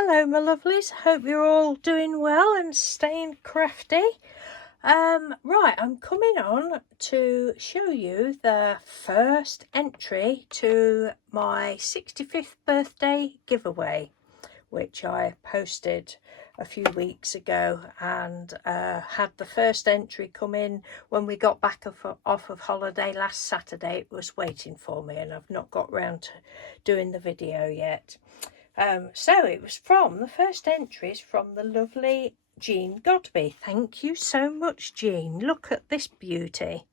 Hello my lovelies, hope you're all doing well and staying crafty. Right, I'm coming on to show you the first entry to my 65th birthday giveaway, which I posted a few weeks ago, and had the first entry come in when we got back off of holiday last Saturday. It was waiting for me and I've not got round to doing the video yet. So it was the first entry is from the lovely Jean Godby. Thank you so much, Jean. Look at this beauty.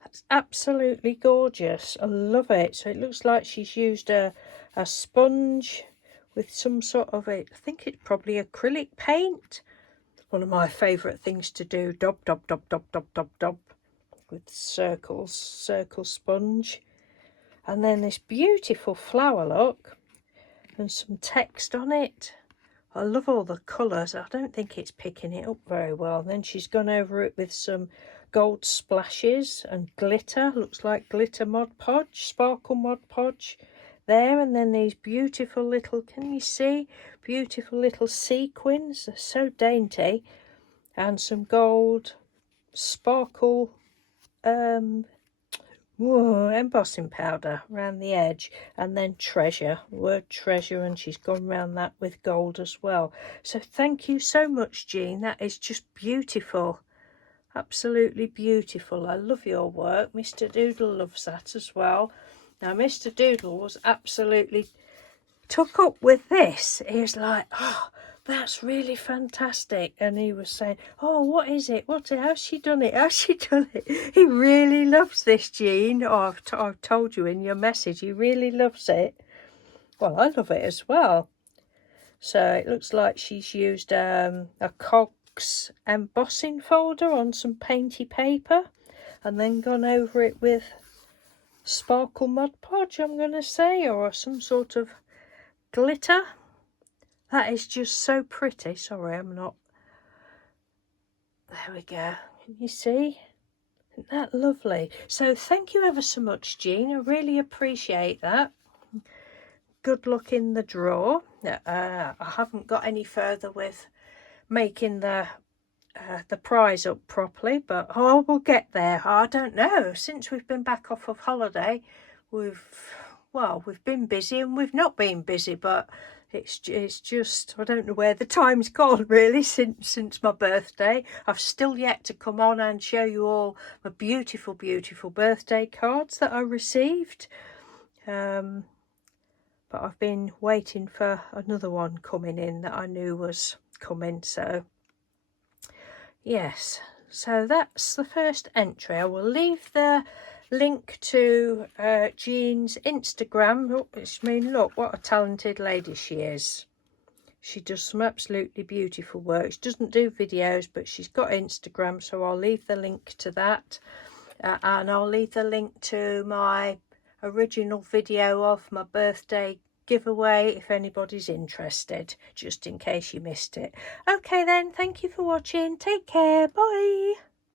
That's absolutely gorgeous. I love it. So it looks like she's used a sponge with some sort of I think it's probably acrylic paint. One of my favourite things to do. Dob, dob, dob, dob, dob, dob, dob. With circle sponge. And then this beautiful flower look. And some text on it. I love all the colours. I don't think it's picking it up very well. And then she's gone over it with some gold splashes and glitter. Looks like glitter Mod Podge, sparkle Mod Podge there. And then these beautiful little, can you see? Beautiful little sequins. They're so dainty. And some gold sparkle embossing powder around the edge, and then treasure, word treasure, and she's gone around that with gold as well. So thank you so much, Jean. That is just beautiful, absolutely beautiful. I love your work. Mr. Doodle loves that as well. Now Mr. Doodle was absolutely took up with this. He was like, oh, that's really fantastic. And he was saying, oh, what is it? How's she done it? How's she done it? He really loves this, Jean. Oh, I've told you in your message, he really loves it. Well, I love it as well. So it looks like she's used a Cogs embossing folder on some Painty paper and then gone over it with sparkle Mod Podge, I'm going to say, or some sort of glitter. That is just so pretty. Sorry, I'm not. There we go. Can you see? Isn't that lovely? So thank you ever so much, Jean. I really appreciate that. Good luck in the draw. I haven't got any further with making the prize up properly, but we'll get there. I don't know. Since we've been back off of holiday, we've been busy and we've not been busy, but it's just, I don't know where the time's gone really since my birthday. I've still yet to come on and show you all my beautiful, beautiful birthday cards that I received. But I've been waiting for another one coming in that I knew was coming. So yes, so that's the first entry. I will leave the link to Jean's Instagram. Look what a talented lady she is. She does some absolutely beautiful work. She doesn't do videos, but she's got Instagram, so I'll leave the link to that, and I'll leave the link to my original video of my birthday giveaway if anybody's interested, just in case you missed it. Okay then, thank you for watching. Take care. Bye.